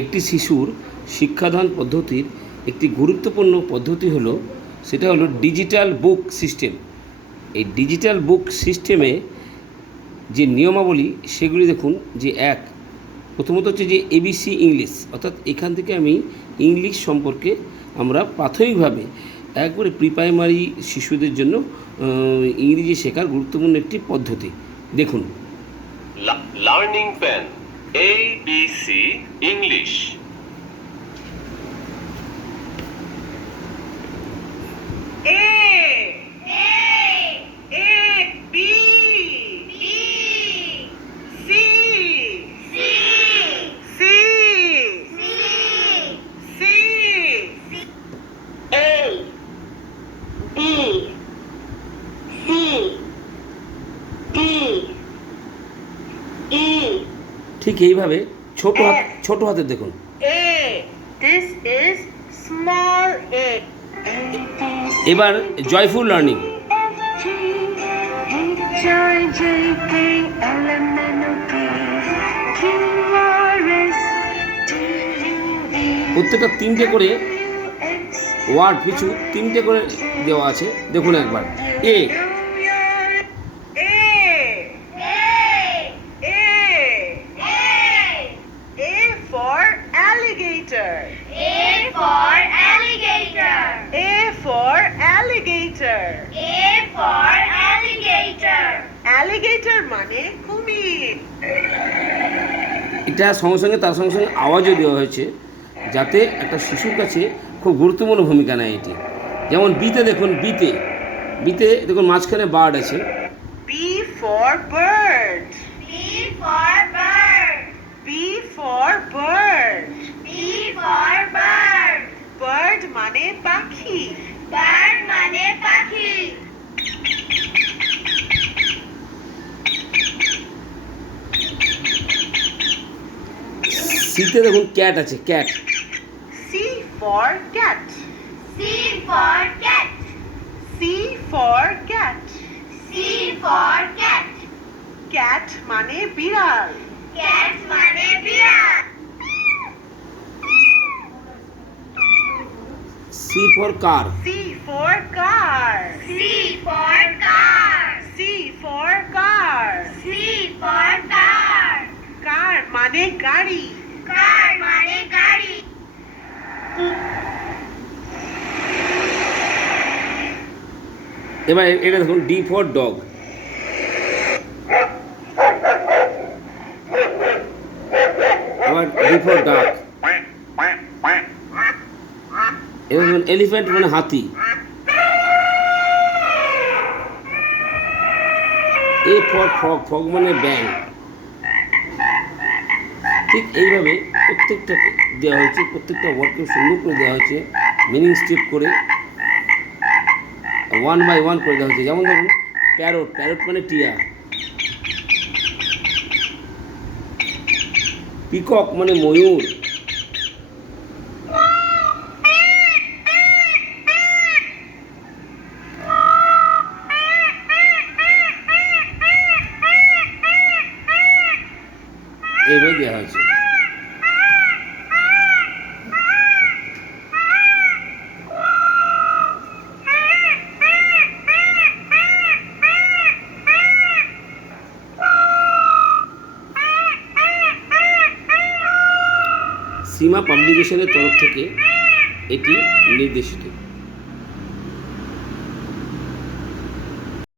একটি শিশুর শিক্ষাদান পদ্ধতির একটি গুরুত্বপূর্ণ পদ্ধতি হলো সেটা হলো ডিজিটাল বুক সিস্টেম। এই ডিজিটাল বুক সিস্টেমে যে নিয়মাবলী সেগুলি দেখুন। যে প্রথমত হচ্ছে যে এবিসি ইংলিশ, অর্থাৎ এখান থেকে আমি ইংলিশ সম্পর্কে আমরা প্রাথমিকভাবে একবারে প্রি প্রাইমারি শিশুদের জন্য ইংরেজি শেখার গুরুত্বপূর্ণ একটি পদ্ধতি। দেখুন, লার্নিং পেন ABC ইংলিশ। ঠিক এইভাবে ছোট হাতে দেখুন। This is small a. এবার জয়ফুল লার্নিং। প্রত্যেকটা 3টে করে ওয়ার্ড পিছু 3টে করে দেওয়া আছে। দেখুন একবার। A for alligator. A for alligator. A for alligator. A for alligator. Alligator মানে কুমির। এটা সঙ্গে সঙ্গে তার সঙ্গে সঙ্গে আওয়াজও দেওয়া হয়েছে যাতে একটা শিশুর কাছে খুব গুরুত্বপূর্ণ ভূমিকা নেয় এটি। যেমন বিতে দেখুন, বিতে দেখুন মাঝখানে বার্ড আছে। B for bird. B for bird. B for bird. B for bird. Bird মানে পাখি। Bird মানে পাখি। সিতে দেখুন ক্যাট আছে, cat. C for cat. C for cat. C for cat. C for cat. Cat মানে বিড়াল। Cat মানে বিড়াল। C for car. C for car. C for car. C for car. C for car. Car মানে গাড়ি। Car মানে গাড়ি। এবার এটা দেখুন, ডি ফর ডগ। আবার ডি ফর ডাক। এবার দেখুন এলিফ্যান্ট মানে হাতি। এ ফর ফগ, ফগ মানে ব্যাং। ঠিক এইভাবে প্রত্যেকটা দেওয়া হয়েছে, প্রত্যেকটা ওয়ার্ডকে সুন্দর করে দেওয়া হয়েছে, মিনিং স্টেপ করে 1 by 1 করে দেওয়া হয়েছে। যেমন ধরুন প্যারট, প্যারট মানে টিয়া। পিকক মানে ময়ূর। এইভাবে দেওয়া হয়েছে। সীমা পাবলিকেশনের তরফ থেকে এটি নির্দেশিত।